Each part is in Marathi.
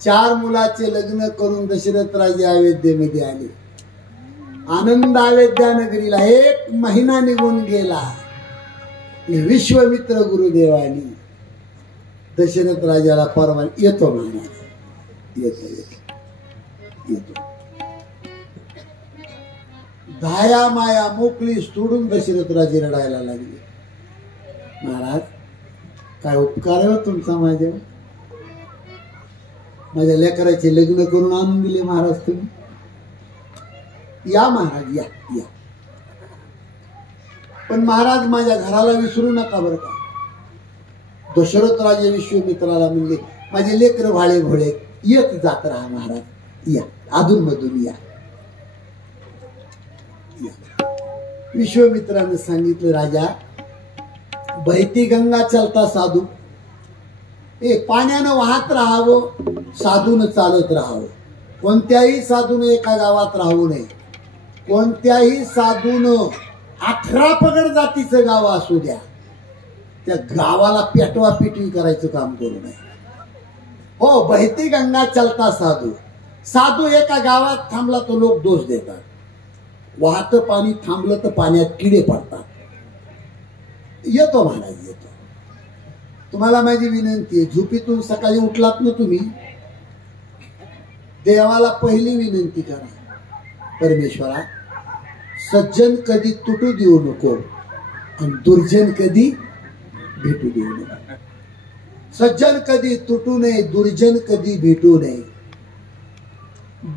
4 मुलाचे लग्न करून दशरथ राजे अयोध्येमध्ये आले. आनंद अयोध्या नगरीला 1 महिना निघून गेला. विश्वामित्र गुरुदेवानी दशरथ राजाला परवानगी येतो महाराज येतो. धाया माया मोकळी सोडून दशरथ राजे रडायला लागले. महाराज काय उपकार आहे तुमचा माझ्या लेकराचे लग्न करून आणून दिले महाराज तुम्ही. या महाराज या. पण महाराज माझ्या घराला विसरू नका बरं का. दशरथ राजे विश्वामित्राला म्हणले माझे लेकर भाळे भोळे येत जात राहा महाराज, या अधून मधून या. विश्वामित्राने सांगितलं राजा बहती गंगा चलता साधू. पाण्यानं वाहत राहावं, साधून चालत राहावं. कोणत्याही साधून एका गावात राहू नये. कोणत्याही साधून 18 पगड जातीचं गाव असू द्या, त्या गावाला पेटवा पिटवी करायचं काम करू नये. हो, बहती गंगा चलता साधू. साधू एका गावात थांबला तर लोक दोष देतात. वाहतं पाणी थांबलं तर पाण्यात किडे पडतात. येतो महाराज येतो. तुम्हाला माझी विनंती आहे, झोपेतून सकाळी उठलात ना तुम्ही, देवाला पहिली विनंती करा, परमेश्वरा सज्जन कधी तुटू देऊ नको आणि दुर्जन कधी भेटू देऊ नको. सज्जन कधी तुटू नये, दुर्जन कधी भेटू नये.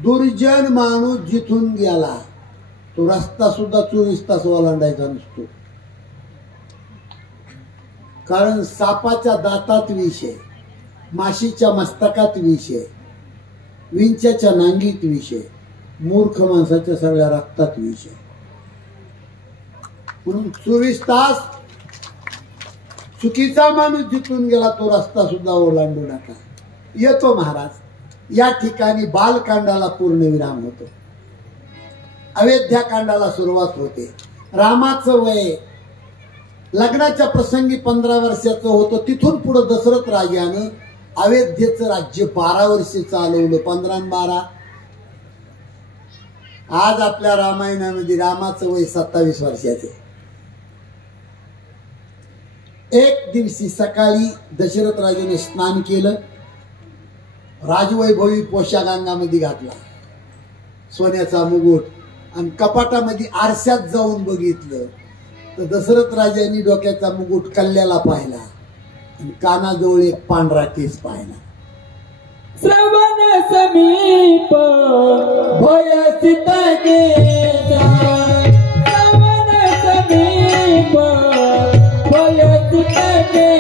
दुर्जन माणूस जिथून गेला तो रस्ता सुद्धा 24 तास ओलांडायचा नसतो. कारण सापाच्या दातात विष आहे, माशीच्या मस्तकात विष आहे, विंच्याच्या नांगीत विष आहे, मूर्ख माणसाच्या सगळ्या रक्तात विष आहे. म्हणून 24 तास चुकीचा माणूस जिथून गेला तो रस्ता सुद्धा ओलांडू नका. येतो महाराज. या ठिकाणी बालकांडाला पूर्णविराम होतो. अयोध्या कांडाला सुरुवात होते. रामाचं वय लग्नाच्या प्रसंगी 15 वर्षाचं होतं. तिथून पुढे दशरथ राजानं अयोध्येचं राज्य 12 वर्ष चालवलं. 15 आणि 12. आज आपल्या रामायणामध्ये रामाचं वय 27 वर्षाचे. एक दिवशी सकाळी दशरथ राजाने स्नान केलं, राजवैभवी पोशाख अंगामध्ये घातला, सोन्याचा मुकुट, आणि कपाटामध्ये आरशात जाऊन बघितलं तर दशरथ राजांनी डोक्याचा मुकुट कल्ल्याला पाहिला आणि कानाजवळ एक पांढरा केस पाहिला. श्रवण समीप भय सीतागे श्रवण समीप भय सीतागे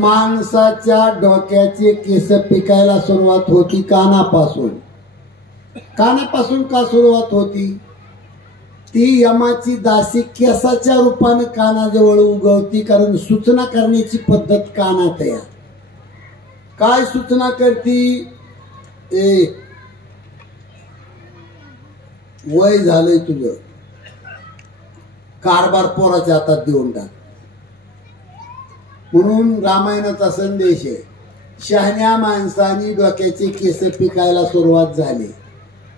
माणसाच्या डोक्याचे केस पिकायला सुरुवात होती कानापासून. कानापासून का सुरुवात होती? ती यमाची दासी केसाच्या रूपाने कानाजवळ उगवती, कारण सूचना करण्याची पद्धत कानात आहे. काय सूचना करती? वय झालंय तुझं, कारभार पोराच्या हातात देऊन टाक. म्हणून रामायणाचा संदेश आहे, शहाण्या माणसानी डोक्याचे केस पिकायला सुरुवात झाली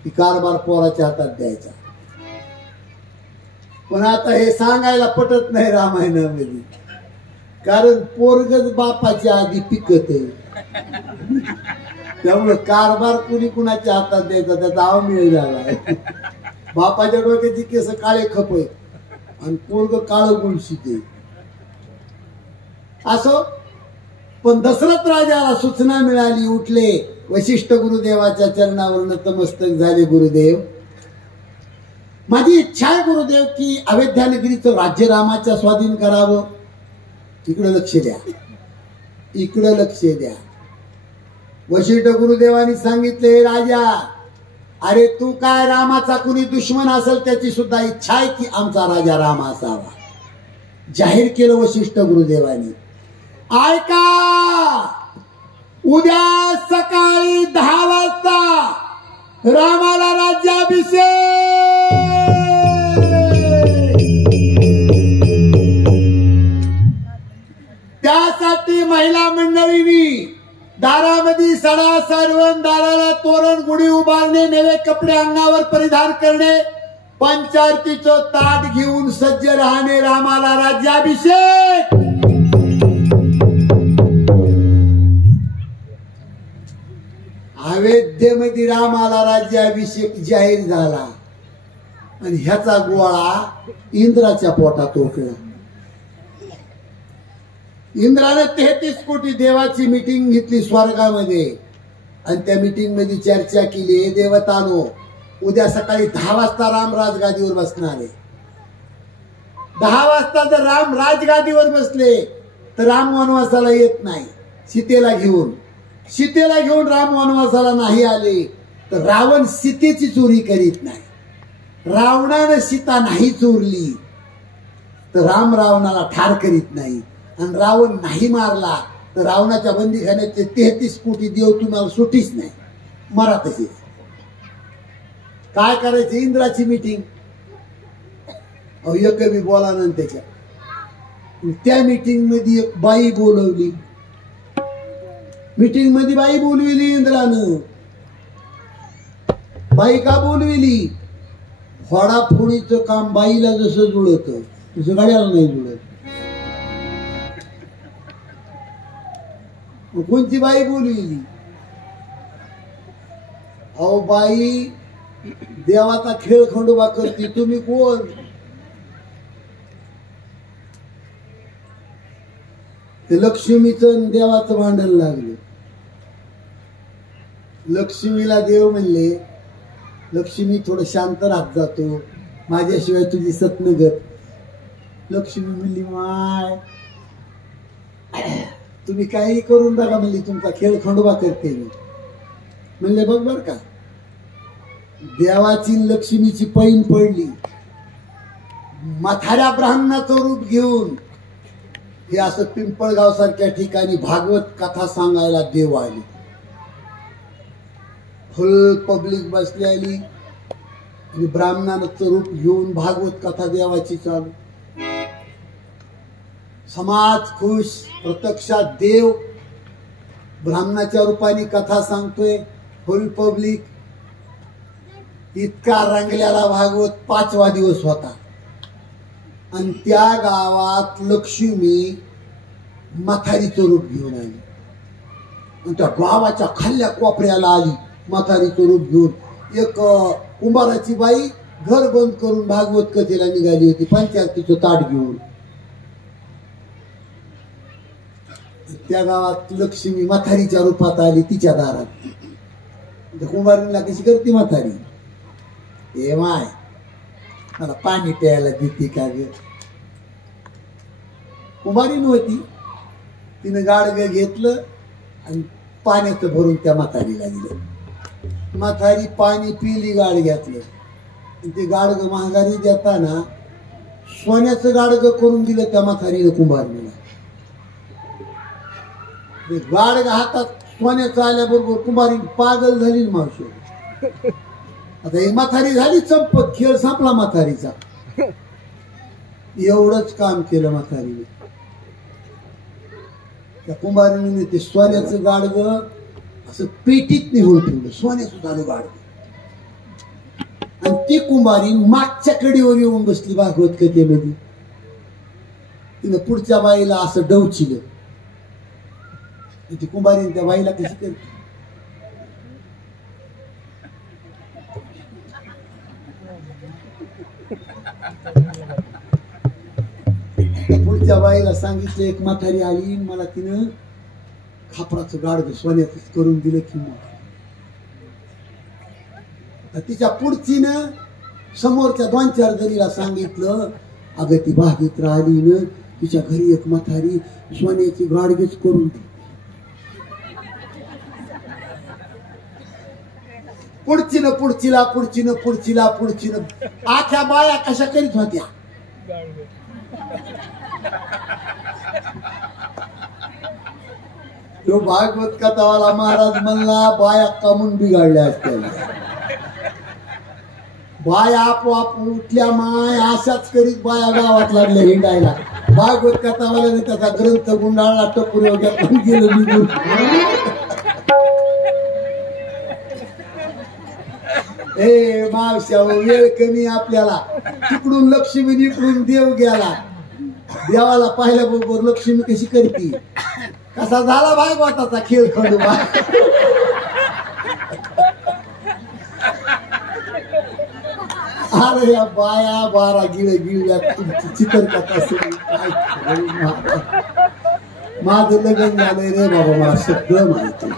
की कारभार पोराच्या हातात द्यायचा. पण आता हे सांगायला पटत नाही रामायणामध्ये, कारण पोरगच बापाच्या आधी पिकत आहे. त्यामुळे कारभार कुणी कुणाच्या हातात द्यायचा त्याचा अवमेळ झालाय. बापाच्या डोक्याची केस काळे खप आहेत आणि पोरग काळ गुळशीत आहे. असो, पण दशरथ राजाला सूचना मिळाली. उठले, वशिष्ठ गुरुदेवाच्या चरणावर नतमस्तक झाले. गुरुदेव, माझी इच्छा आहे गुरुदेव की अयोध्या नगरीचं राज्य रामाच्या स्वाधीन करावं. इकडे लक्ष द्या, इकडे लक्ष द्या. वशिष्ठ गुरुदेवांनी सांगितले, राजा, अरे तू काय रामाचा कुणी दुश्मन असेल त्याची सुद्धा इच्छा आहे की आमचा राजा राम असावा. जाहीर केलं वशिष्ठ गुरुदेवांनी. ऐका, उद्या सकाळी 10 वाजता रामाला राज्याभिषेक. त्यासाठी महिला मंडळींनी दारामध्ये सडा सारवण, दाराला तोरण, गुढी उभारणे, नवे कपडे अंगावर परिधान करणे, पंचारतीचं ताट घेऊन सज्ज राहणे. रामाला राज्याभिषेक. अयोध्येमध्ये रामाला राज्याभिषेक जाहीर झाला आणि ह्याचा गोळा इंद्राच्या पोटात ओकला. इंद्राने 33 कोटी देवाची मीटिंग घेतली स्वर्गामध्ये आणि त्या मीटिंग मध्ये चर्चा केली, देवतानो, उद्या सकाळी 10 वाजता राम राजगादीवर बसणार आहे. 10 वाजता जर राम राजगादीवर बसले तर राम वनवासाला येत नाही. सीतेला घेऊन राम वनवासाला नाही आले तर रावण सीतेची चोरी करीत नाही. रावणानं सीता नाही चोरली तर राम रावणाला ठार करीत नाही. आणि रावण नाही मारला तर रावणाच्या बंदीखान्याचे 33 कोटी देव तुम्हाला सुटीच नाही, मरा तशीच. काय करायचं? इंद्राची मीटिंग. एक बी बोला ना त्याच्या. त्या मीटिंग मध्ये एक बाई बोलवली. मीटिंग मध्ये बाई बोलविली इंद्रानं. बाई का बोलविली? फोडाफोडीचं काम बाईला जसं जुळत तसं गड्याला नाही जुळत. कोणती बाई बोलविली? अहो बाई, देवाचा खेळ खंडोबा करते, तुम्ही कोण? ते लक्ष्मीचं देवाचं भांडण लागलं. लक्ष्मीला देव म्हणले, लक्ष्मी थोडं शांत राहत जातो, माझ्याशिवाय तुझी सतनगत. लक्ष्मी म्हणली, माय तुम्ही काही करून बघा म्हणली, तुमचा खेळ खंडोबा करते मी. म्हणले बघ बर का, देवाची लक्ष्मीची पैन पडली. म्हाताऱ्या ब्राह्मणाचं रूप घेऊन हे असं पिंपळगाव सारख्या ठिकाणी भागवत कथा सांगायला देव आली. फुल पब्लिक बसलेली आणि ब्राह्मणाचं रूप घेऊन भागवत कथा देवाची चालू. समाज खुश. प्रत्यक्षात देव ब्राह्मणाच्या रूपाने कथा सांगतोय. फुल पब्लिक. इतका रंगलेला भागवत 5वा दिवस होता आणि त्या गावात लक्ष्मी म्हातारीचं रूप घेऊन आली आणि त्या गावाच्या खाल्ल्या कोपऱ्याला आली म्हातारीचं रूप घेऊन. एक कुंभाराची बाई घर बंद करून भागवत कथेला निघाली होती पंचारतीचं ताट घेऊन. त्या गावात लक्ष्मी म्हातारीच्या रूपात आली तिच्या दारात. कुंभारीला कशी करते म्हातारी, ए माय मला पाणी प्यायला देते का ग? कुंभारी नव्हती, तिनं गाडगं घेतलं आणि पाण्याचं भरून त्या म्हातारीला दिलं. म्हातारी पाणी पिली गाडग्यातलं. ते गाडगं महागारी देताना सोन्याचं गाडगं करून दिलं त्या म्हातारीनं कुंभारणीला. ते गाडगं हातात सोन्याचं आल्याबरोबर कुंभारी पागल झाली मावशी. आता ही म्हातारी झाली चंपत, खेळ संपला म्हातारीचा. एवढंच काम केलं म्हातारीने. त्या कुंभारीने ते सोन्याचं गाडगं असं पेटीत निघून ठेवलं. सोन्याचं झालं गाडगं. आणि ती कुंभारी मागच्या कडीवर येऊन बसली भागवत कथेमध्ये. तिनं पुढच्या बाईला असं डवचिलं. ती कुंभारी त्या बाईला कशी करते, पुढच्या बाईला सांगितलं एक म्हातारी आली, मला तिनं खापराचं गाडगं सोन्याचं करून दिलं की मग. तिच्या पुढचीनं समोरच्या 2-4 जणीला सांगितलं, अगं ती बागेत राहिली न, तिच्या घरी एक म्हातारी सोन्याची गाडगेच करून दे. पुढचीनं पुढचीला पुढचीनं पुढचीला पुढचीनं आख्या बाया कशा करीत होत्या. तो भागवत कथावाला महाराज म्हणला, बाया कामून बिघडल्या असत्या. बाया आपोआप उठल्या माय, अशाच करीत बाया गावात लागल्या हिंडायला. भागवत कथावाल्याने त्याचा ग्रंथ गुंडाळला, टपुरी वगैरे गेलं निघून. ए मावश्या, वेळ कमी आपल्याला. तिकडून लक्ष्मी, इकडून देव गेला. देवाला पाहिल्याबरोबर लक्ष्मी कशी करती. कसा झाला भागवताचा खेळ खंडोबा. अरे या बाया 12 गिळल्या तुमची चित्रकथा सगळी. माझं लग्न झालंय रे बाबा, मला सगळं माहिती.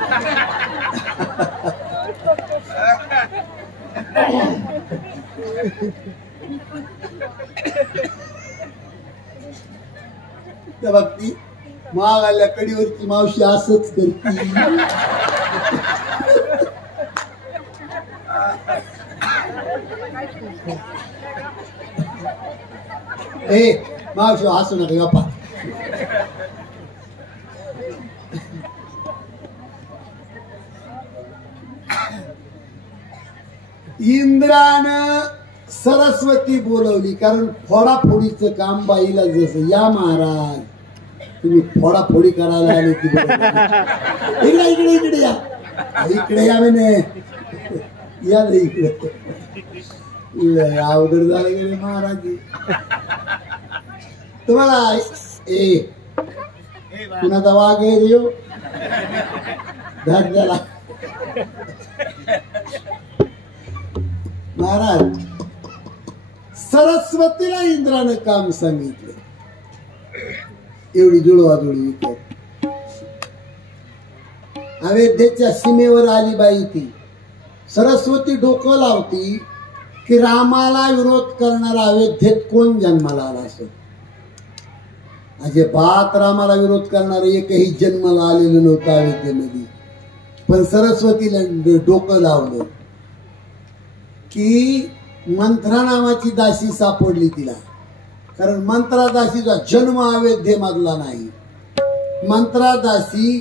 त्या बाबती माग आल्या कडीवरची मावशी असंच करते. ए मावशी हसू नका गप्पा. इंद्रानं सरस्वती बोलवली, कारण फोडाफोडीचं काम बाईला जसं. या महाराज तुम्ही फोडाफोडी करायला आले की इकडे इकडे इकडे या, इकडे या म्हणे, या ना इकडे. अवघड झालं गेले महाराज. तुम्हाला ए कुणाचा वाघ आहे रे, धाट झाला महाराज. सरस्वतीला इंद्रानं काम सांगितलं. एवढी जुळवाजुळवी विकत अयोध्येच्या सीमेवर आली बाई. ती सरस्वती डोकं लावती की रामाला विरोध करणारा अयोध्येत कोण जन्माला आला असेल. अजिबात रामाला विरोध करणारं एकही जन्माला आलेलं नव्हतं अयोध्येमध्ये. पण सरस्वतीला डोकं लावलं की मंत्रा नावाची दासी सापडली तिला. कारण मंत्रा दासीचा जन्म अयोध्येमधला नाही. मंत्रा दासी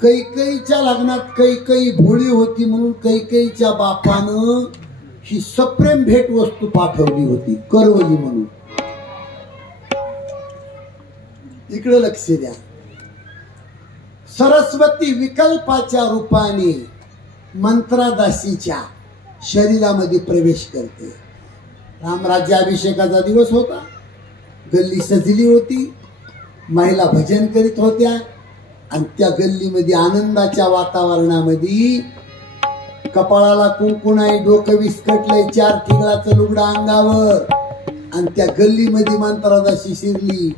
कैकेयीच्या लग्नात कैकेयी भोळी होती म्हणून कैकेयीच्या बापानं ही सप्रेम भेट वस्तू पाठवली होती, करवली म्हणून. इकडे लक्ष द्या. सरस्वती विकल्पाच्या रूपाने मंत्रा दासीच्या शरीरामध्ये प्रवेश करते. रामराज्याभिषेकाचा दिवस होता. गल्ली सजली होती, महिला भजन करीत होत्या आणि त्या गल्लीमध्ये आनंदाच्या वातावरणामध्ये कपाळाला कुंकू नाही, डोकं विस्कटलंय, 4 ठिगळाचं लुगडं अंगावर आणि त्या गल्लीमध्ये मंत्रादाशी शिरली.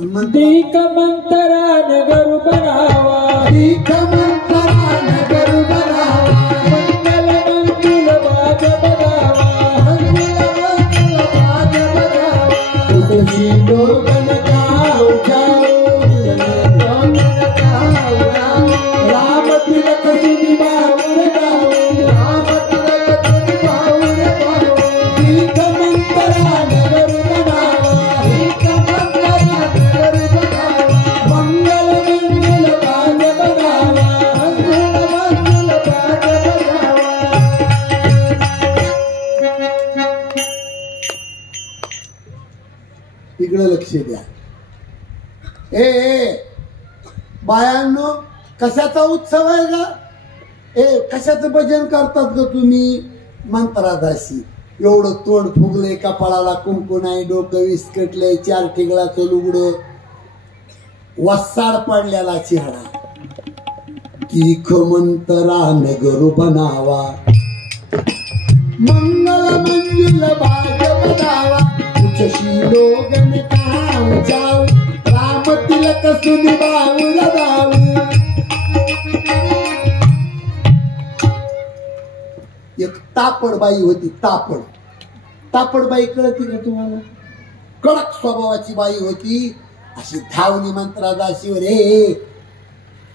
दीक मंत्रा नगर बनावा, दीक मंत्रा नगर बनावा, मंगल मंगल बाज बनावा, मंगल मंगल बाज बनावा. तुझी लोगन गाओ जाओ, इकडं लक्ष द्या. ए बायांनो, कशाचा उत्सव आहे का? कशाचं भजन करतात ग तुम्ही? मंत्रादासी. एवढं तोंड फुगले, कपाळाला कुंकू नाही, डोकं विस्कटलंय, 4 ठिगळाचं लुगडं, वसाड पडलेला चेहरा. कीख मंतरा नगर बनावा, मंगल मंजुल भाग बनावा, उचशी लोगन काऊ जाऊ, राम तिलक सुनी बाऊ रदाऊ. एक तापड बाई होती. तापड बाई कळती का तुम्हाला? कडक स्वभावाची बाई होती. अशी धावणी मंत्रादाशीवर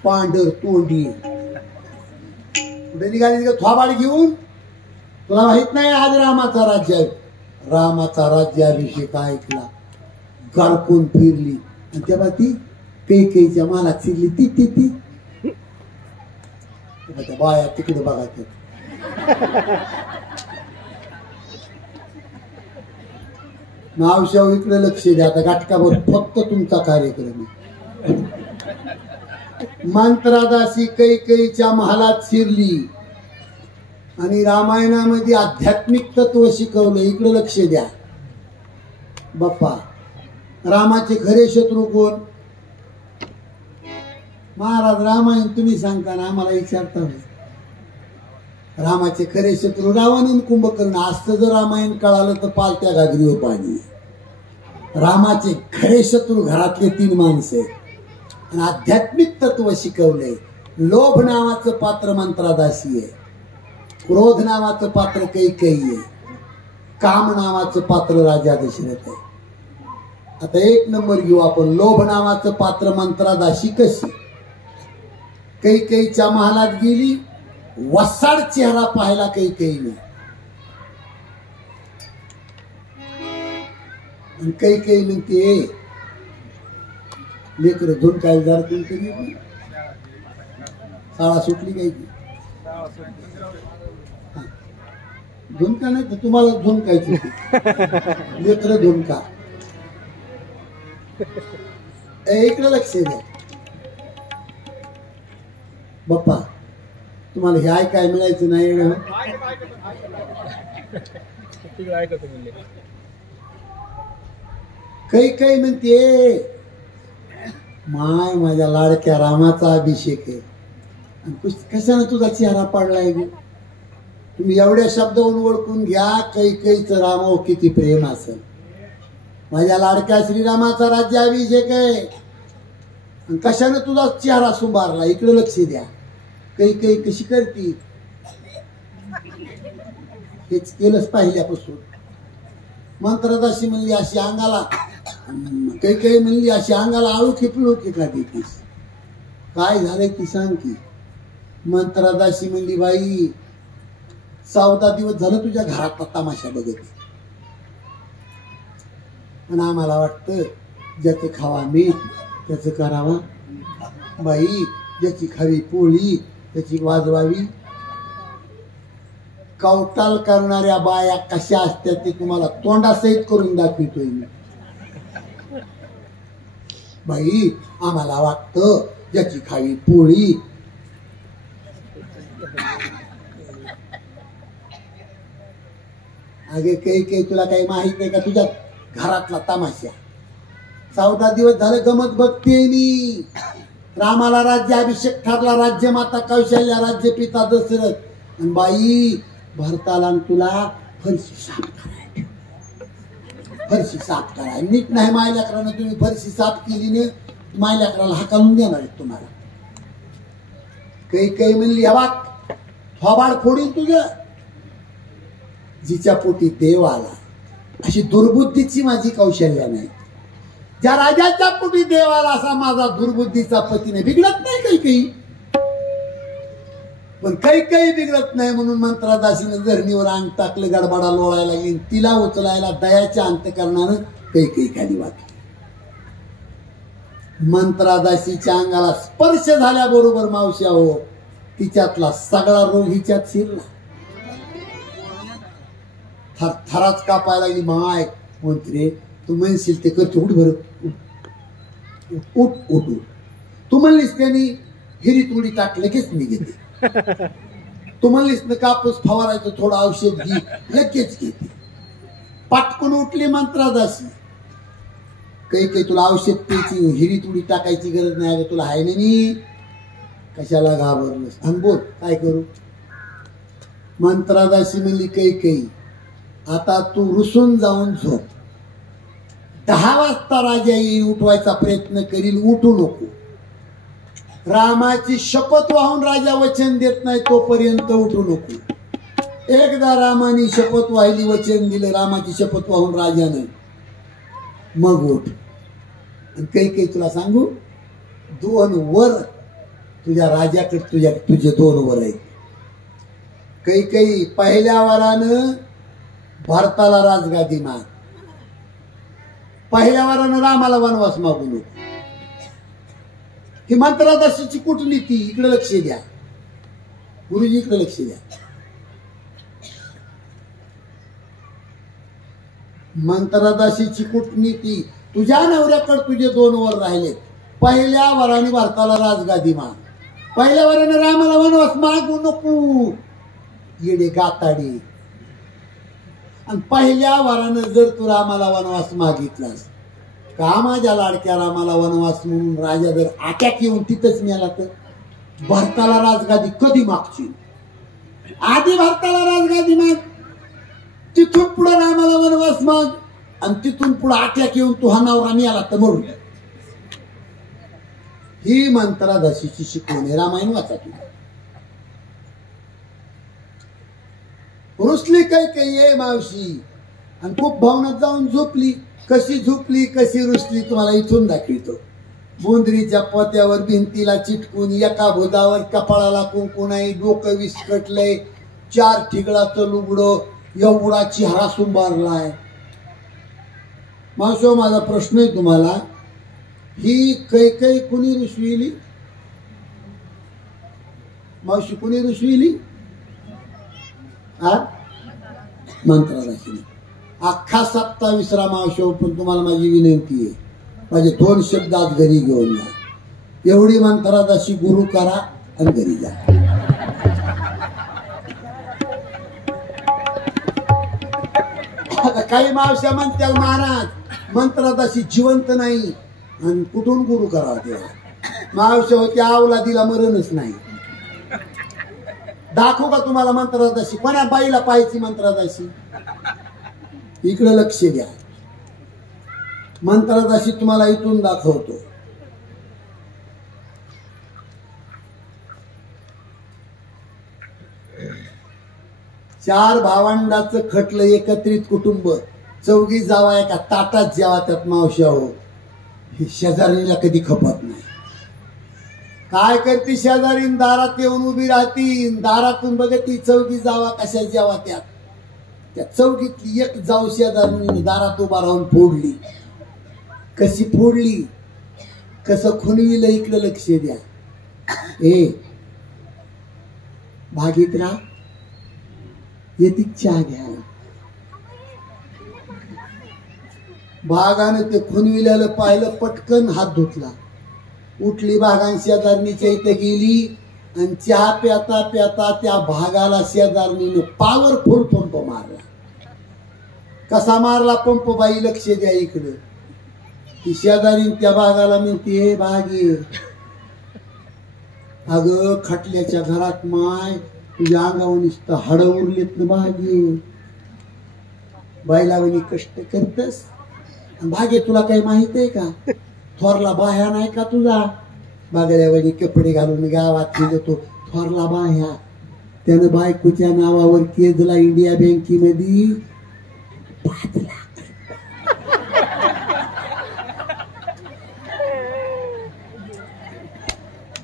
पांढर तोंडी. कुठे निघाली का थोबाड घेऊन? तुला माहित नाही आज रामाचा राज्य आहे. रामाचा राज्याभिषेक ऐकला, गारकून फिरली आणि तेव्हा ती कैकेयीच्या मालात शिरली. ती त्या बाया तिकडे बघा. नावशाव इकडे लक्ष द्या. आता घाटकावर फक्त तुमचा कार्यक्रम आहे. मंत्रादासी कैकेयीच्या महालात शिरली आणि रामायणामध्ये आध्यात्मिक तत्व शिकवलं. इकडे लक्ष द्या. बाप्पा, रामाचे खरे शत्रू कोण? महाराज, रामायण तुम्ही सांगता ना, आम्हाला विचारता. रामाचे खरे शत्रू रावण आणि कुंभकर्ण. असतं जर रामायण कळालं तर पालत्या घागरीवर पाणी. रामाचे खरे शत्रू घरातले 3 माणसं आहेत. आणि आध्यात्मिक तत्व शिकवलंय. लोभ नावाचं पात्र मंत्रादासी आहे, क्रोध नावाचं पात्र कैकेयी आहे, काम नावाचं पात्र राजा दशरथ आहे. आता 1 नंबर घेऊ आपण. लोभ नावाचं पात्र मंत्रादासी कशी? कैकेयीच्या महालात गेली, वसाड चेहरा पाहिला कैकेयीने. आणि कैकेयी म्हणते, लेकर धुन काय जार कोणतरी शाळा सुटली काय की धुन का नाही तर तुम्हाला धुन काय लेकर धुन का? इकडे लक्ष द्या. बाप्पा, तुम्हाला हे काय मिळायचं नाही. काही म्हणते, माय माझ्या लाडक्या रामाचा अभिषेक आहे. कशाने तुझा चेहरा पाडलाय ग? तुम्ही एवढ्या शब्दावरून ओळखून घ्या कैकेयीचं रामावर किती प्रेम असेल. माझ्या लाडक्या श्रीरामाचा राज्याभिषेक आहे. कशाने तुझा चेहरा सुंभारला? इकडे लक्ष द्या. कैकेयी कशी करती हेच केलंच पहिल्यापासून. मंत्रदासी म्हणली अशी अंगाला, कैकेयी म्हणली अशी अंगाला आळू खिपळू का देतीस? काय झालंय ती सांग की. मंत्रदासी म्हणली, बाई 14 दिवस झालं तुझ्या घरात तमाशा बघते. आणि आम्हाला वाटतं ज्याचं खावा मीठ त्याचं करावा. बाई, ज्याची खावी पोळी त्याची वाजवावी. कवटाल करणाऱ्या बाया कशा असतात ते तुम्हाला तोंडासहित करून दाखवितोय मी. बाई, आम्हाला वाटतं ज्याची खावी पोळी. अगे काही तुला काही माहित नाही का तुझ्या घरातला तमाशा? 14 दिवस झाले गमत बघते मी. रामाला राज्याभिषेक ठरला. राज्यमाता कौशल्या, राज्यपिता दशरथ. आणि बाई, भरताला तुला फरशी साफ करायची. फरशी साफ कराय नीट नाही. मायल्याकरानं तुम्ही फरशी साफ केली नाही, मायल्याकराला हाकालून देणार आहेत तुम्हाला. काही म्हणली, हवा थोबाड फोडील तुझं. जिच्या पोटी देव आला अशी दुर्बुद्धीची माझी कौशल्य नाही. ज्या राजाच्या पोटी देव आला असा माझा दुर्बुद्धीचा पती नाही. बिघडत नाही काही, पण काही बिघडत नाही म्हणून मंत्रादासीनं धरणीवर अंग टाकलं. गडबडा लोळायला येईल. तिला उचलायला दयाच्या अंतकरणानं काही खाली वाटली. मंत्रादासीच्या अंगाला स्पर्श झाल्याबरोबर मावश्या हो, तिच्यातला सगळा रोग हिच्यात शिरला. थरथराच कापायला लागली. माय मंत्रे तू म्हणशील ते करतो, उठ बरं, उठ उठ उठ. तू म्हणलीस त्यांनी हिरीत उडी टाक, लगेच निघते. तू म्हणलीस ना कापूस फवारायचं, थोडं औषध घे, लगेच घेते. पटकन उठली मंत्रादासी. काही तुला औषध प्यायची, हिरीत उडी टाकायची गरज नाही. अगं तुला आहे ना मी, कशाला घाबरलंस? आणि बोल काय करू? मंत्रादासी म्हणली काही आता तू रुसून जाऊन झोप. 10 वाजता राजा येईल, उठवायचा प्रयत्न करील, उठू नको. रामाची शपथ वाहून राजा वचन देत नाही तोपर्यंत उठू नको. एकदा रामाने शपथ वाहिली, वचन दिलं, रामाची शपथ वाहून राजानं, मग उठ. आणि काही तुला सांगू, 2 वर तुझ्या राजाकडे तुझे 2 वर आहेत. काही पहिल्या वरानं भारताला राजगादी माग, पहिल्या वरानं रामाला वनवास मागू नको. ही मंत्रादासीची कूटनीती. इकडे लक्ष द्या गुरुजी, इकडे लक्ष द्या. मंत्रादासीची कूटनीती. तुझ्या नवऱ्याकडे तुझे 2 वर राहिले. पहिल्या वराने भारताला राजगादी माग, पहिल्या वराने रामाला वनवास मागू नको, येडे गाताडे. आणि पहिल्या वरानं जर तू रामाला वनवास मागितलास, का माझ्या लाडक्या रामाला वनवास म्हणून राजा जर आट्याक येऊन तिथंच मिळाला, तर भारताला राजगादी कधी मागची? आधी भारताला राजगादी माग, तिथून पुढे रामाला वनवास माग, आणि तिथून पुढे आट्याक येऊन तू हा नवरा मिळाला तर मरून. ही मंत्रादासीची शिकवण आहे. रामायण वाचा तुम्ही. रुसली काही ये मावशी, आणि खूप भावनात जाऊन झोपली. कशी झोपली, कशी रुसली, तुम्हाला इथून दाखवितो. बोंद्रीच्या पोत्यावर भिंतीला चिटकून, एका भुजावर कपाळाला कुंकुणाई, डोकं विस्कटलंय, 4 ठिगळाचं लुगडं, एवढा चेहरा सुंबारलाय. मावशो, माझा प्रश्न आहे तुम्हाला, ही काही कुणी रुसविली? मावशी, कुणी रुसविली? मंत्रादासीने. अख्खा 27 मावशो. पण तुम्हाला माझी विनंती आहे, माझे 2 शब्द आज घरी घेऊन जा. एवढी मंत्रादासी गुरु करा आणि घरी जा. काही मावश्या म्हणत्याल, महाराज मंत्रादासी जिवंत नाही, आणि कुठून गुरु करावा तेव्हा? मावश्या होती अवलादीला मरणच नाही. दाखवू का तुम्हाला मंत्रादासी? कोण्या बाईला पाहायची मंत्रादासी? इकडे लक्ष द्या. मंत्रादासी तुम्हाला इथून दाखवतो. चार भावंडाचं खटलं एकत्रित कुटुंब, 4 जावा एका ताटात जेवा. त्यात मावश्या हो, ही शेजारीला कधी खपत नाही. काय करते शेजारीन? दारात येऊन उभी राहती, दारातून बघती 4 जावा कशा जेवा. त्या 4कीतली एक जाऊ शेजारीने दारात उभा राहून फोडली. कशी फोडली, कसं खुणविलं, इकडे लक्ष द्या. भागीत राहा, येते चहा घ्यायला. बागानं ते खुणविल्याला पाहिलं, पटकन हात धुतला, उठली, बागान शेजारणीच्या इथे गेली, आणि चहा प्याता प्याता त्या भागाला शेजारणीनं पॉवरफुल पंप मारला. कसा मारला पंप? बाई लक्ष द्या इकडं. ती शेजारी त्या भागाला म्हणते, हे भागी, अगं खटल्याच्या घरात माय तुझ्या अंगावर नुसतं हाड उरलेत ना भागी. बाईला वणी कष्ट करतस, भागे तुला काही माहित आहे का? थोरला बाह्या नाही का तुझा? बागड्यावानी कपडे घालून गावात तो थोरला बाह्या, त्यानं बायकोच्या नावावर केजला इंडिया बँकेमध्ये 5 लाख.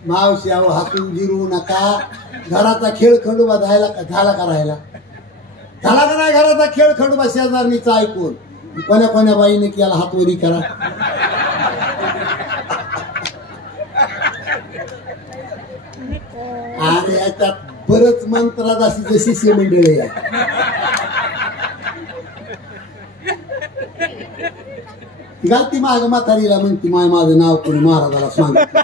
मावशी अहो, हसून जिरू नका. घराचा खेळ खंडोबा झाला का राहिला? झाला का नाही घराचा खेळ खंडोबा? शेजारणीचा ऐकून कोण्या बाईने केला हातवरी करा. आणि याच्यात बरंच मंत्रादासी शिष्य मंडळी आहे. ती माग म्हातारीला म्हणती माय माझं नाव कोणी महाराजाला सांगितलं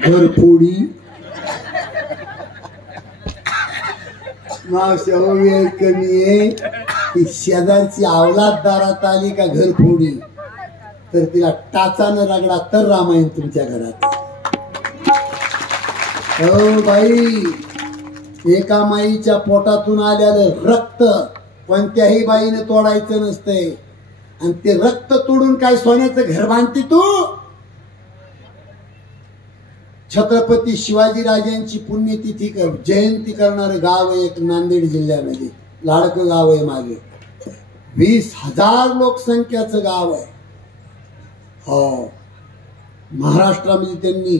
घरफोडी मावश्या वेळ कमी आहे ती शेजारची अवलाद दारात आली का घरफोडी तर तिला टाचानं रगडा तर रामायण तुमच्या घरात. हो बाई एका माईच्या पोटातून आलेलं रक्त कोणत्याही बाईने तोडायचं नसतंय आणि ते रक्त तोडून काय सोन्याचं घर बांधते तू. छत्रपती शिवाजी राजांची पुण्यतिथी जयंती करणारं गाव आहे एक नांदेड जिल्ह्यामध्ये लाडकं गाव आहे. मागे 20,000 लोकसंख्याचं गाव आहे. हो महाराष्ट्रामध्ये त्यांनी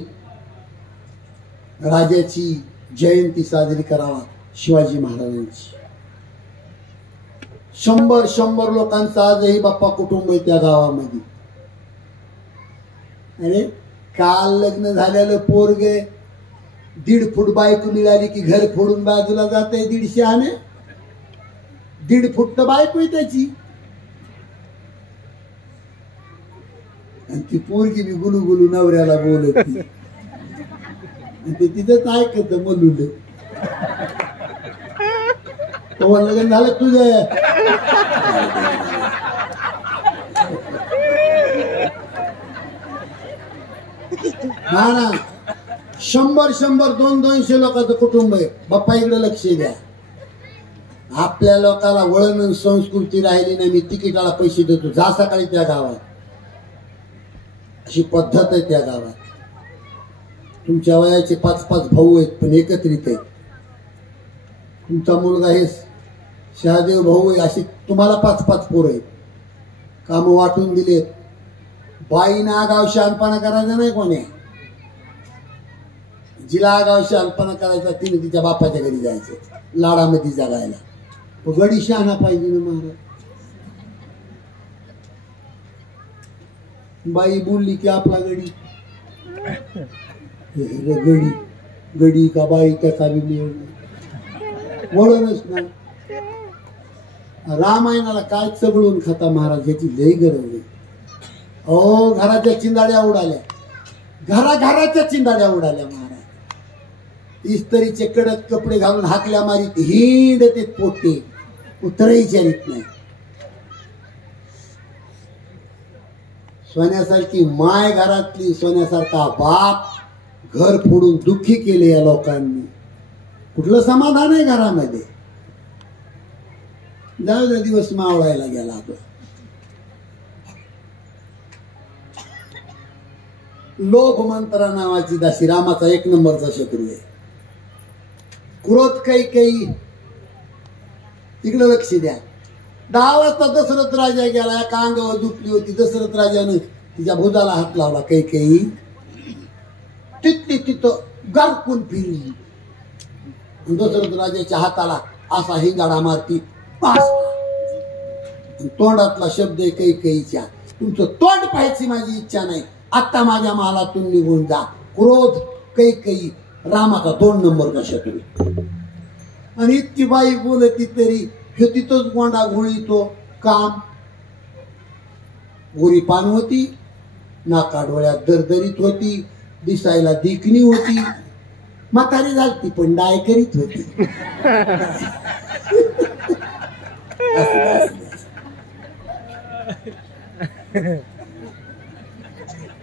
राजाची जयंती साजरी करावा शिवाजी महाराजांची. 100 लोकांचं आजही बाप्पा कुटुंब आहे त्या गावामध्ये. अरे काल लग्न झालेलं पोरगे 1.5 फूट बायको मिळाली की घर फोडून बाजूला जाते 150 आणे. 1.5 फूट तर बायको आहे त्याची आणि ती पोरगी बी गुलू नवऱ्याला बोलत आणि ते तिथंच ऐकत मलुल. तो लग्न झालं तुझं हा ना. 100 200 लोकांचं कुटुंब आहे. बाप्पा इकडे लक्ष द्या. आपल्या लोकांना वळण संस्कृती राहिली नाही. मी तिकिटाला पैसे देतो जा सकाळी त्या गावात अशी पद्धत आहे त्या गावात. तुमच्या वयाचे 5-5 भाऊ आहेत पण एकत्रित आहेत. तुमचा मुलगा हे शहादेव भाऊ आहे अशी तुम्हाला 5-5 पोरं आहेत. काम वाटून दिलेत. बाईनं आगाव शहाणपणा करायचा नाही कोणी. जिला आगाव शहाणपणा करायचा तिने तिच्या बापाच्या घरी जायचं लाडामध्ये जगायला. गडी शहाणा पाहिजे ना महाराज. बाई बोलली की आपला गडी गडी का बाई त्याचा वळणच नाही. रामायणाला काय चगळून खाता महाराज याची लई गरज आहे. अहो घराच्या चिंदाड्या उडाल्या. घराच्या चिंदाड्या उडाल्या महाराज. इस्त्रीचे कडक कपडे घालून हाकल्या मारीत हिंड ते पोटे उतरही चारित नाही. सोन्यासारखी माय घरातली सोन्यासारखा बाप घर फोडून दुःखी केले या लोकांनी. कुठलं समाधान आहे घरामध्ये. जाऊ दे दिवस मावळायला गेला. लोभ मंत्रा नावाची दासी रामाचा 1 नंबरचा शत्रू आहे. क्रोध काही तिकडे लक्ष द्या. 10 वाजता दशरथ राजा गेला. एका अंगावर दुखली होती. दशरथ राजानं तिच्या भुजाला हात लावला. काही तिथं गारकून फिरली. दशरथ राजाच्या हाताला असा हिंगाडा मारती. तोंडातला शब्द आहे कैकेयीच्या. तुमचं तोंड पाहायची माझी इच्छा नाही. आता माझ्या महालातून निघून जा. क्रोध कैकेयी रामाचा 2 नंबरचा शत्रू. आणि इतकी बाई बोलती तरी हे तिथंच गोंडा घोळीतो. काम गोरी पान होती. नाका डोळ्यात दरदरीत होती. दिसायला देखणी होती. म्हातारी झालती पण डाय करीत होती.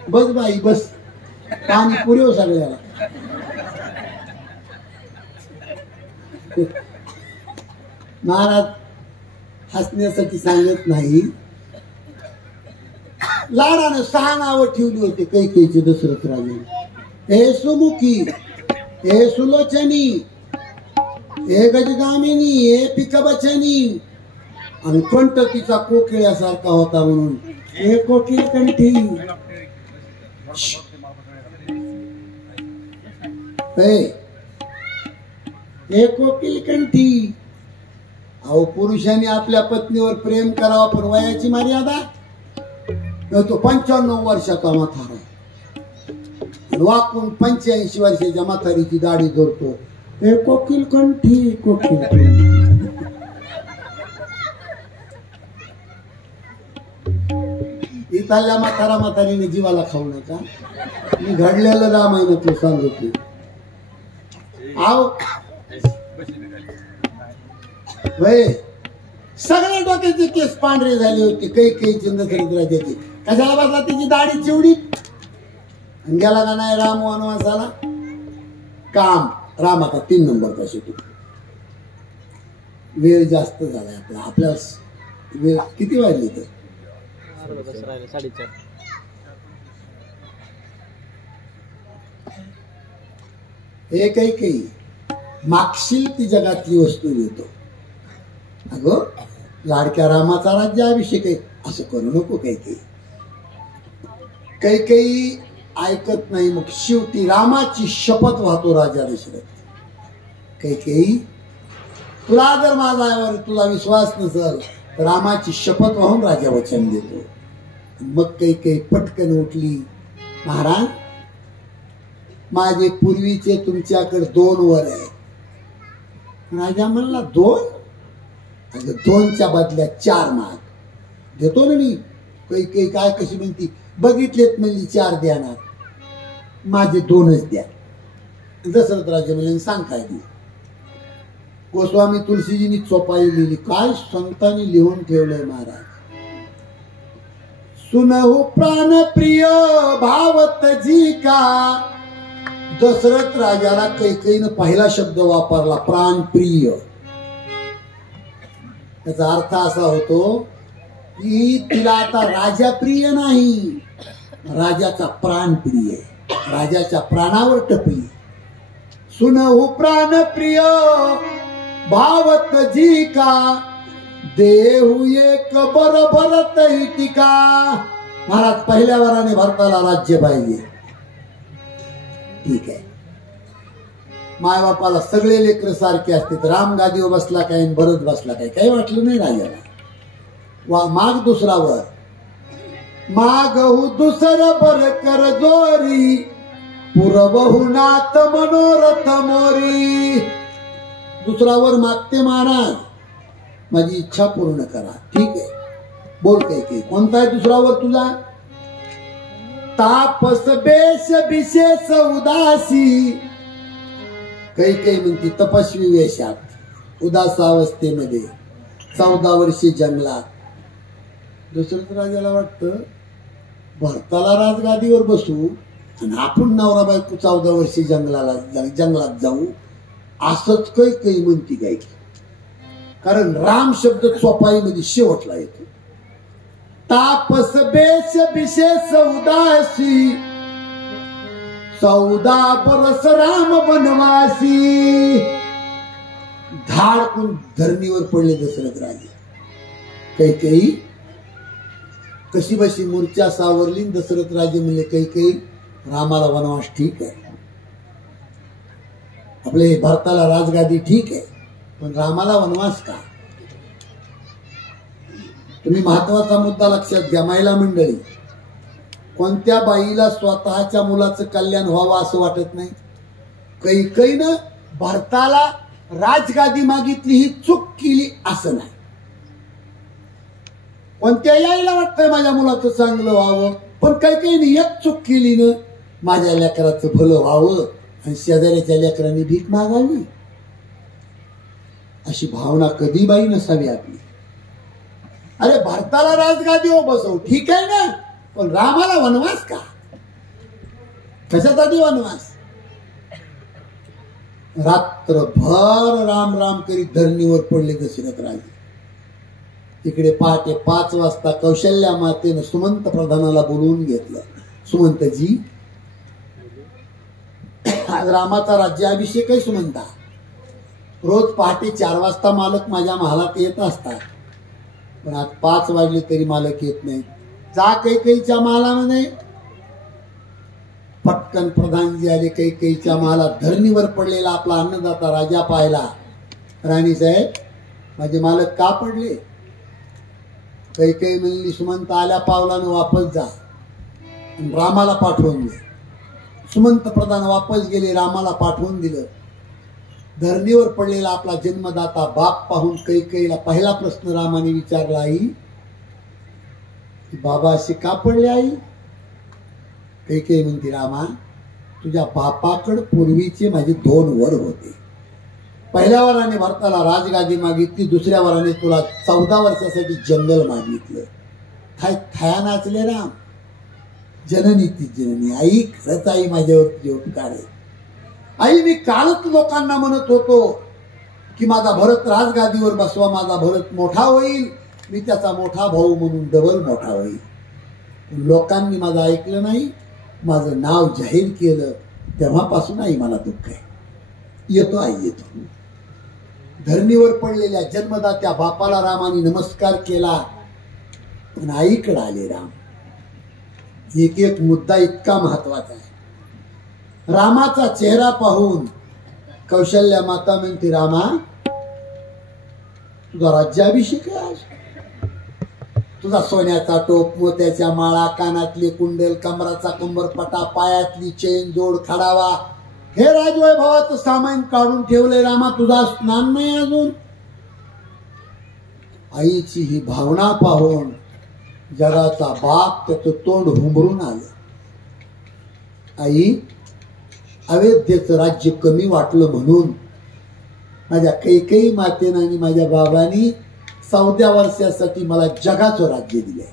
बस बाई बस पाणी पुरेव सगळ्याला. महाराज हसण्यासाठी सांगत नाही. लाडानं 6 नावं ठेवली होती कैकेयीची दशरथ राजाने. हे सुमुखी, हे सुलोचनी, हे गजगामिनी, हे पिकबचनी आणि कंठ तिचा कोकिळ्यासारखा होता म्हणून हे कोकिळ कंठी. हे कोकिळ कंठी. अहो पुरुषांनी आपल्या पत्नीवर प्रेम करावं पण वयाची मर्यादा. तो 55 वर्षाचा म्हातारा वाकून 85 वर्षाच्या म्हातारीची दाढी धरतो. हे कोकिल कंठी कोकिल. इथल्या म्हातारीने जीवाला खाऊ नका. मी घडलेलं रामायणातलं सांगतो. आव वय सगळ्या डोक्याचे केस पांढरे झाले होते. काही दशरथ राजाचे. कशाला बसला? तिची दाढी चिवडी गेला का नाही राम वनवासाला. काम राम आता 3 नंबरचा शिकू. वेळ जास्त झालाय आपल्याला वेळ किती वाजली तर 4:30. हे काही मागशील ती जगातली वस्तू देतो. अगं लाडक्या रामाचा राज्याभिषेक आहे असं करू नको. काही ऐकत नाही. मग शेवटी रामाची शपथ वाहतो राजा दशरथ. काही तुला जर माझ्यावर तुला विश्वास नसेल तर रामाची शपथ वाहून राजा वचन देतो. मग काही पटकन उठली. महाराज माझे पूर्वीचे तुमच्याकडे 2 वर आहे. राजा म्हणला 2? अगं 2च्या बदल्यात 4 माग देतो ना मी. काही काय कशी म्हणती बघितलेत म्हणली 4 देणार. माझे 2च द्या. दशरथ राजा म्हणले सांग काय दे. गोस्वामी तुलसीजींनी चोपाई लिहिली. काय संतांनी लिहून ठेवलंय महाराज. सुनहु प्राण प्रिय भावत जी का. दशरथ राजाला कैकेयीनं पहिला शब्द वापरला प्राण प्रिय. त्याचा अर्थ असा होतो की तिला आता राजा प्रिय नाही, राजाचा प्राण प्रिय. राजाच्या प्राणावर टपली. सुनहु प्राण प्रिय भावत जी का. देहू एक बरोबरत टीका. महाराज पहिल्या वराने भारताला राज्य पाहिजे. ठीक आहे. मायबापाला सगळे लेकर सारखे असते. राम गादीवर बसला काय भरत बसला काय काही वाटलं नाही राजाला. वा माग दुसरा वर. मागहू दुसर बर कर जोरी. पुरवहू नाथ मनोरथ मोरी. दुसरा वर मागते महाराज माझी इच्छा पूर्ण करा. ठीक आहे बोल काही कोणता आहे दुसरा वर तुझा. तापस बेश विशेष उदासी. काही म्हणती तपस्वी वेशात उदासावस्थेमध्ये 14 वर्षे जंगलात. दशरथ राजाला वाटतं भरताला राजगादीवर बसू आणि आपण नवरा बायको 14 वर्षे जंगलात जाऊ असंच काही म्हणती काय. कारण राम शब्द चोपाईमध्ये शेवटला येतो. तापस बेश विशेष उदासी. 14 बरस राम वनवासी. धाडकून धरणीवर पडले दशरथ राजे. काही कशी बशी मूर्छा सावरली. दशरथ राजे म्हणले काही रामाला वनवास ठीक आहे. आपले भारताला राजगादी ठीक आहे पण रामाला वनवास का. तुम्ही महत्वाचा मुद्दा लक्षात घ्या. महिला मंडळी कोणत्या बाईला स्वतःच्या मुलाचं कल्याण व्हावं असं वाटत नाही. काही ना भारताला राजगादी मागितली ही चूक केली असं नाही. कोणत्या आईला वाटतंय माझ्या मुलाचं चांगलं व्हावं पण काही एक चूक केली ना माझ्या लेकराचं भलं व्हावं आणि शेजाऱ्याच्या लेकरांनी भीक मागावी अशी भावना कधी बाई नसावी आपली. अरे भारताला राजगादीवर बसव ठीक आहे ना पण रामाला वनवास का. कशासाठी वनवास. रात्रभर राम राम करीत धरणीवर पडले दशरथ राजे. इकडे पहाटे 5 वाजता कौशल्या मातेनं सुमंत प्रधानाला बोलवून घेतलं. सुमंतजी आज रामाचा राज्याभिषेक आहे. सुमंता रोज पहाटे 4 वाजता मालक माझ्या महालात येत असतात पण आज 5 वाजले तरी मालक येत नाही. जा कैकेयीच्या महालामध्ये. पटकन प्रधानजी आले. कैकेयीच्या महालात धरणीवर पडलेला आपला अन्नदाता राजा पाहिला. राणी साहेब माझे मालक का पडले. कैकेयी म्हणली सुमंत आल्या पावलानं वापस जा आणि रामाला पाठवून दे. सुमंत प्रधान वापस गेले. रामाला पाठवून दिलं. धरणीवर पडलेला आपला जन्मदाता बाप पाहून कैकेयीला पहिला प्रश्न रामाने विचारला. आई की बाबा असे का पडले आई? काही म्हणते रामा, तुझ्या बापाकड पूर्वीचे माझे 2 वर होते. पहिल्या वराने भरताला राजगादी मागितली, दुसऱ्या वराने तुला 14 वर्षासाठी जंगल मागितलं. काय थाया नाचले राम. जननी ती जननी. आई, खरंच आई माझ्यावर तुझे उपकार आहे. आई, मी कालच लोकांना म्हणत होतो की माझा भरत राजगादीवर बसवा, माझा भरत मोठा होईल, मी त्याचा मोठा भाऊ म्हणून डबल मोठा होईल. लोकांनी माझं ऐकलं नाही, माझं नाव जाहीर केलं. तेव्हापासून आई मला दुःख आहे. येतो आई, येतो. धरणीवर पडलेल्या जन्मदात्या बापाला रामाने नमस्कार केला, पण आईकडे आले राम. एक एक मुद्दा इतका महत्वाचा आहे. रामाचा चेहरा पाहून कौशल्या माता म्हणते, रामा, तुझा राज्याभिषेक आहे आज. तुझा सोन्याचा टोप, मोत्याच्या माळा, कानातले कुंडल, कमराचा कंबरपटा, पायातली चेन जोड, खडावा, हे राजवैभवाचं सामान काढून ठेवले. रामा, तुझा स्नान नाही अजून. आईची ही भावना पाहून जगाचा बाप त्याचं तोंड हुंबरून आलं. आई, अयोध्येचं राज्य कमी वाटलं म्हणून माझ्या कैकेयी मातेनं आणि माझ्या बाबांनी 14 वर्षासाठी मला जगाचं राज्य दिले.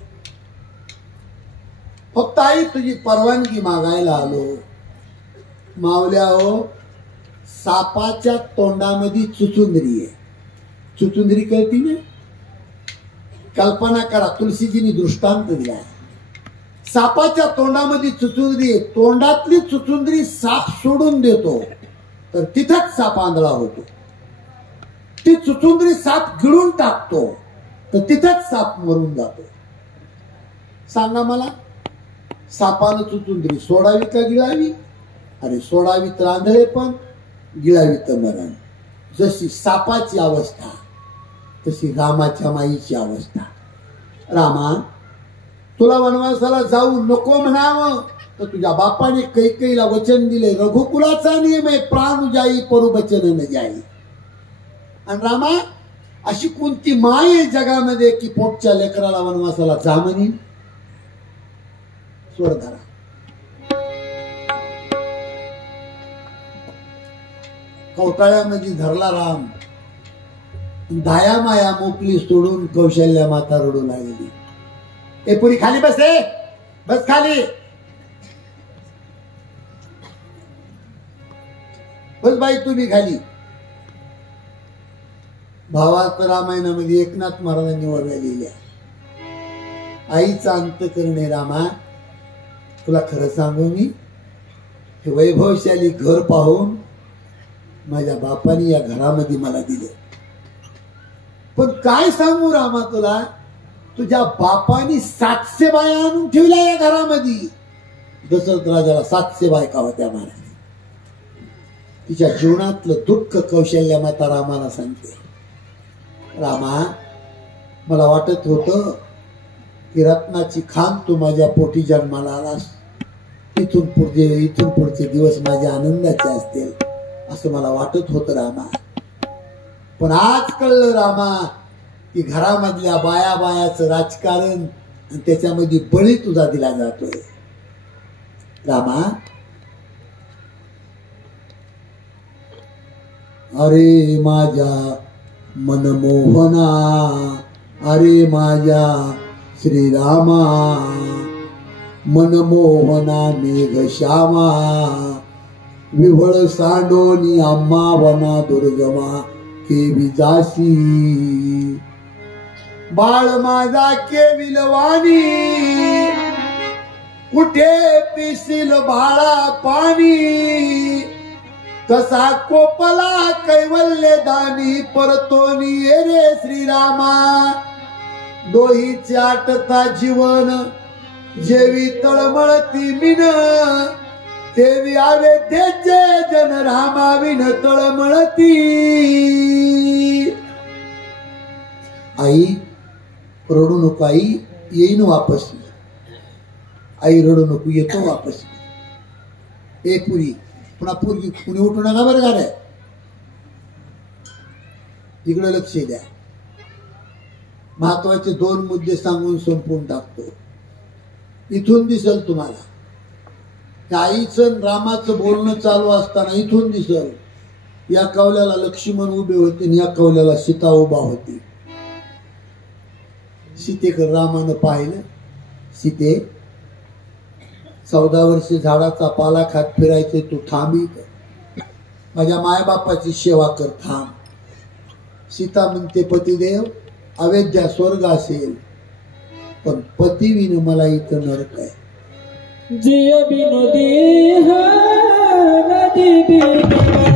फक्त आई तुझी परवानगी मागायला आलो. मावल्या हो, सापाच्या तोंडामध्ये चुचुंदरी आहे. चुचुंदरी कळती ना? कल्पना करा, तुलसीजींनी दृष्टांत दिला. सापाच्या तोंडामध्ये चुचुंदरी आहे. तोंडातली चुचुंदरी साप सोडून देतो तर तिथंच साप आंधळा होतो. ती चुचुंदरी साप गिळून टाकतो तर तिथंच साप मरून जातो. सांगा मला, सापानं चुचुंदरी सोडावी का गिळावी? अरे, सोडावी तर आंधळे पण, गिळावी तर मरण. जशी सापाची अवस्था तशी रामाच्या माईची अवस्था. रामा, तुला वनवासाला जाऊ नको म्हणावं तर तुझ्या बापाने कैकेयीला वचन दिले. रघुकुलाचा नियम आहे, प्राण जाई परुवचन न जाई. आणि रामा, अशी कोणती माय आहे जगामध्ये की पोटच्या लेकराला वनवासाला जा म्हणी? स्वरधारा. कौटाळ्यामध्ये धरला राम. दाया माया मोकली सोडून कौशल्या माता रडू लागली. ए पुरी, खाली बस. बस खाली बस. बाई, तुम्ही खाली. भावार्थ रामायणामध्ये एकनाथ महाराजांनी वळल्या लिहिल्या. आईचा अंतःकरण आहे रामा. तुला खरं सांगू, मी हे वैभवशाली घर पाहून माझ्या बापाने या घरामध्ये मला दिले. पण काय सांगू रामा तुला, तुझ्या बापानी 700 बाया आणून ठेवल्या या घरामध्ये. दशरथ राजाला 700 बायका होत्या महाराज. तिच्या जीवनातलं दुःख कौशल्या माता रामाला सांगते. रामा, मला वाटत होतं की रत्नाची खान तू माझ्या पोटी जन्माला आलास. इथून पुढचे दिवस माझ्या आनंदाचे असतील असं मला वाटत होतं रामा. पण आज कळलं रामा की घरामधल्या बायाचं राजकारण आणि त्याच्यामध्ये बळी तुझा दिला जातोय. रामा, अरे माझ्या मनमोहना, अरे माझ्या श्रीरामा, मनमोहना मेघ श्यामा, विव्हळ सांडोनी आम्हा वना दुर्गमा केवी जासी. बाळ माझा केविलवाणी, कुठे पिसील बाळा पाणी. कसा कोपला कैवल्य दानी, परतोनी ये रे श्रीरामा. दोहीचे आटता जीवन, जेवी तळमळती मिन, तेवी अवेद्येचे जन रामाविन तळमळती. आई, रडू नको आई, येईन वापस. आई, रडू नको, येतो वापस. ए पुरी, पुन्हा पूर्वी कुणी उठू नका बरं का रे. इकडे लक्ष द्या. महत्वाचे 2 मुद्दे सांगून संपवून टाकतो. इथून दिसल तुम्हाला. त्या आईचं आणि रामाचं बोलणं चालू असताना इथून दिसल या कवल्याला लक्ष्मण उभे होते आणि या कवल्याला सीता उभा होती. सीतेकडे रामानं पाहिलं. सीते 14 वर्ष झाडाचा पाला खात फिरायचे, तू थांबित, माझ्या मायबापाची सेवा कर, थांब. सीता म्हणते पतिदेव अयोध्या स्वर्ग असेल पण पती विन मला इथं नरक आहे. जिय बिनु देह नदी बिनु थांबा.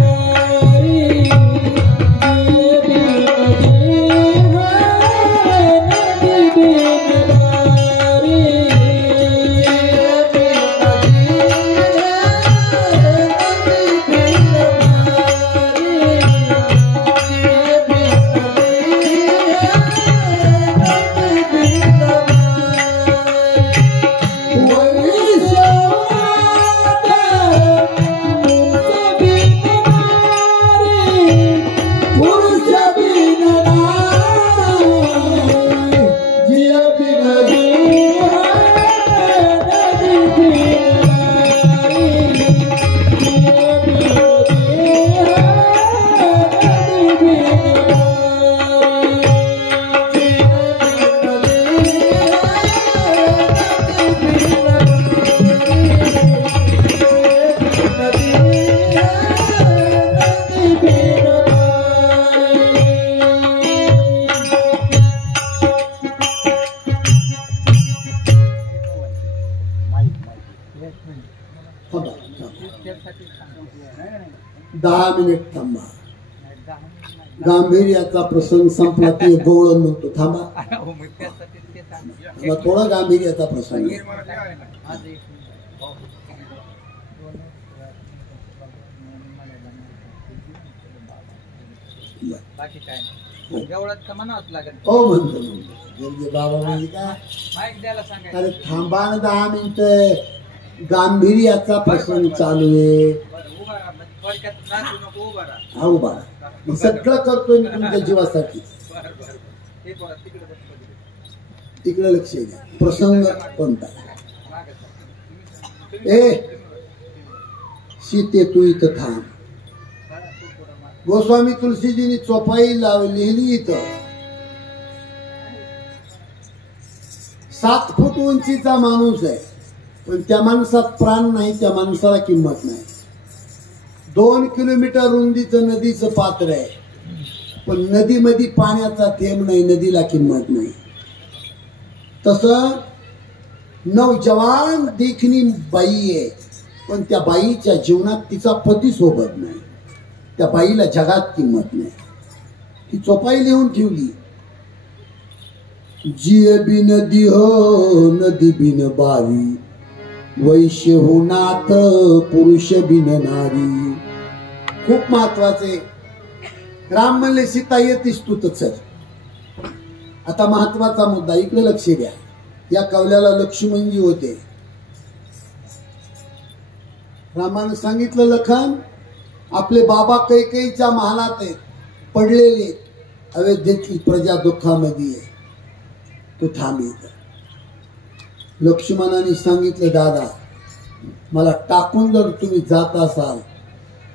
10 मिनिट थांबा. गांभीर्याचा प्रसंग संपला की गवळण म्हणतो. थांबा, थोडा गांभीर्याचा प्रसंग. हो म्हणतो बाबा म्हणजे काय. अरे थांबा ना 10 मिनिट. गांभीर्याचा प्रसंग चालू आहे. हा उभा मी सगळं करतोय मी तुमच्या जीवासाठी. तिकडे लक्ष द्या. प्रसंग कोणता. ए सीते तू इथं थांब. गोस्वामी तुलसीजींनी चोपाई लिहिली इथं. 7 फूट उंचीचा माणूस आहे पण त्या माणसात प्राण नाही, त्या माणसाला किंमत नाही. 2 किलोमीटर रुंदीचं नदीचं पात्र आहे पण नदीमध्ये पाण्याचा थेंब नाही, नदीला किंमत नाही. तसं नौजवान देखणी बाई आहे पण त्या बाईच्या जीवनात तिचा पती सोबत नाही, त्या बाईला जगात किंमत नाही. ती चोपाई लिहून ठेवली. जिय बिन दिह नदी बिन बारी, वैश्य हो नाथ पुरुष बिन नारी. खूप महत्वाचे. राम म्हणले सीता येतीस तू तर चल. आता महत्वाचा मुद्दा इकडे लक्ष द्या. या कवल्याला लक्ष्मणजी होते. रामानं सांगितलं लखन आपले बाबा कैकेयीच्या महालात आहेत, पडलेले अयोध्येतली प्रजा दुःखामध्ये आहे, तू थांब इथं. लक्ष्मणाने सांगितलं दादा मला टाकून जर तुम्ही जात असाल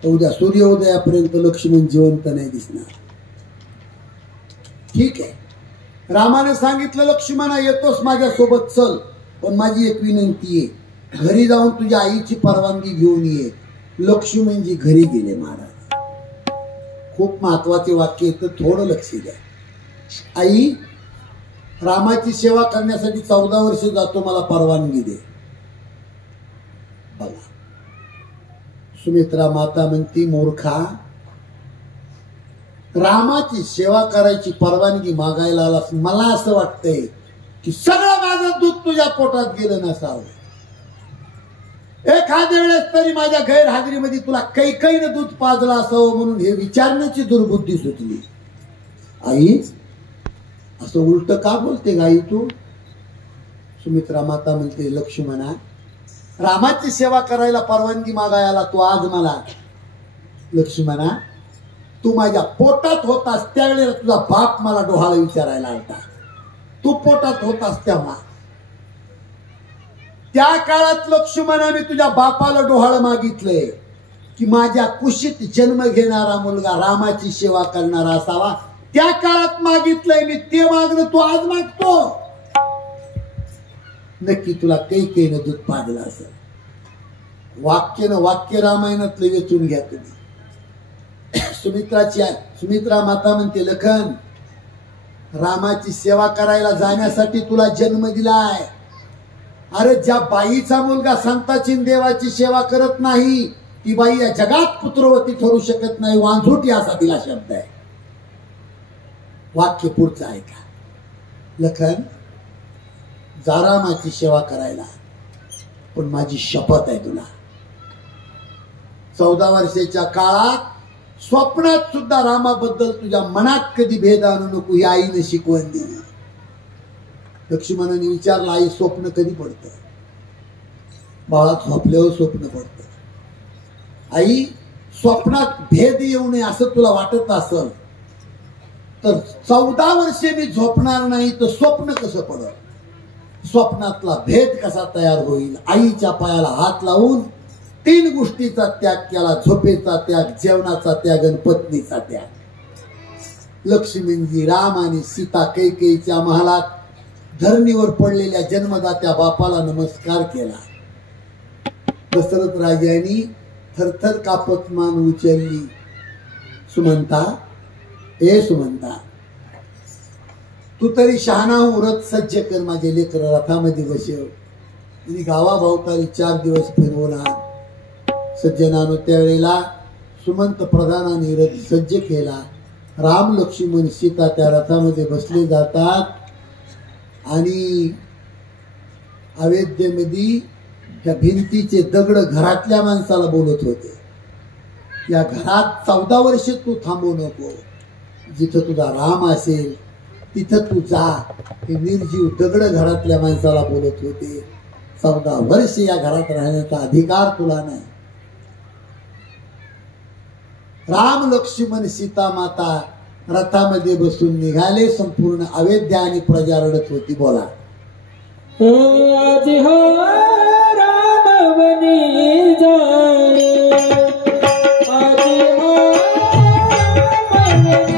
तर उद्या सूर्योदयापर्यंत लक्ष्मण जिवंत नाही दिसणार. ठीक आहे. रामाने सांगितलं लक्ष्मणा येतोस माझ्यासोबत चल पण माझी एक विनंती आहे, घरी जाऊन तुझ्या आईची परवानगी घेऊन ये. लक्ष्मणजी घरी गेले महाराज. खूप महत्वाचे वाक्य आहे तर थोडं लक्ष द्या. आई रामाची सेवा करण्यासाठी 14 वर्ष जातो, मला परवानगी दे. बघा सुमित्रा माता म्हणती मूर्खा, रामाची सेवा करायची परवानगी मागायला आलास. मला असं वाटतंय की सगळं माझं दूध तुझ्या पोटात गेलं नसावं. एखाद्या वेळेस तरी माझ्या गैरहाजरीमध्ये तुला कैकेयीनं दूध पाजलं असावं म्हणून हे विचारण्याची दुर्बुद्धी सुचली. आई असं उलट का बोलते गाई तू. सुमित्रा माता म्हणते लक्ष्मणा रामाची सेवा करायला परवानगी मागायला तू आज मला. लक्ष्मणा तू माझ्या पोटात होतास त्यावेळेला तुझा बाप मला डोहाळा विचारायला आलता. तू पोटात होतास तेव्हा त्या काळात लक्ष्मणाने तुझ्या बापाला डोहाळ मागितलंय की माझ्या कुशीत जन्म घेणारा मुलगा रामाची सेवा करणारा असावा. त्या काळात मागितलंय मी, ते मागणं तू आज मागतो. नक्की तुला कैकेयीनं दूध पाजलं असेल. वाक्यनं वाक्य रामायणातलं वेचून घ्या तुम्ही. सुमित्रा माता म्हणते, लखन रामाची सेवा करायला जाण्यासाठी तुला जन्म दिलाय. अरे ज्या बाईचा मुलगा संताची देवाची सेवा करत नाही ती बाई या जगात पुत्रवती ठरू शकत नाही. वांझोटी असा दिला शब्द आहे. वाक्य पुढचं ऐका. लखन जा रामाची सेवा करायला, पण माझी शपथ आहे तुला, 14 वर्षाच्या काळात स्वप्नात सुद्धा रामाबद्दल तुझ्या मनात कधी भेद आणू नको. ही आईने शिकवण दिली. लक्ष्मणाने विचारलं, आई स्वप्न कधी पडतं? बाळा झोपल्यावर स्वप्न पडतं. आई स्वप्नात भेद येऊ नये असं तुला वाटत असेल तर 14 वर्षे मी झोपणार नाही तर स्वप्न कसं पडत? स्वप्नातला भेद कसा तयार होईल? आईच्या पायाला हात लावून 3 गोष्टीचा त्याग केला. झोपेचा त्याग, जेवणाचा त्याग आणि पत्नीचा त्याग. लक्ष्मीजी राम आणि सीता कैकेयीच्या महालात धरणीवर पडलेल्या जन्मदात्या बापाला नमस्कार केला. दशरथ राजांनी थरथर कापत मान उचलली. सुमंता, ए सुमंता, तू तरी शहाणा हो, रथ सज्ज कर, माझे लेकर रथामध्ये बसव. आणि गावाभोवताली 4 दिवस फिरवला. सज्जनानो त्यावेळेला सुमंत प्रधानाने रथ सज्ज केला. राम लक्ष्मण सीता त्या रथामध्ये बसले जातात आणि अयोध्येमध्ये त्या भिंतीचे दगड घरातल्या माणसाला बोलत होते, या घरात 14 वर्ष तू थांबू नको. जिथं तुझा राम असेल तिथं तू जा. हे निर्जीव दगड घरातल्या माणसाला बोलत होते. 14 वर्ष या घरात राहण्याचा अधिकार तुला नाही. राम लक्ष्मण सीता माता रथामध्ये बसून निघाले. संपूर्ण अयोध्या आणि प्रजा रडत होती. बोला. आज हा राम बनी जाए, आज हा राम बनी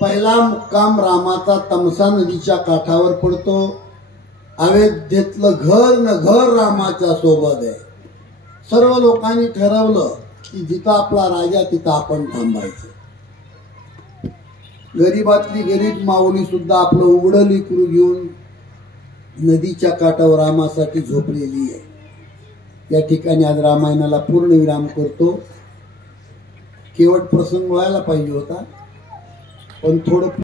पहिला मुक्काम रामाचा तमसा नदीच्या काठावर पडतो. अयोध्येतलं घर न घर रामाच्या सोबत आहे. सर्व लोकांनी ठरवलं की जिथं आपला राजा तिथं आपण थांबायचं. गरीबातली गरीब माऊली सुद्धा आपलं उघडं लेकरू घेऊन नदीच्या काठावर रामासाठी झोपलेली आहे. या ठिकाणी आज रामायणाला पूर्ण विराम करतो. केवट प्रसंग व्हायला पाहिजे होता, पण थोडं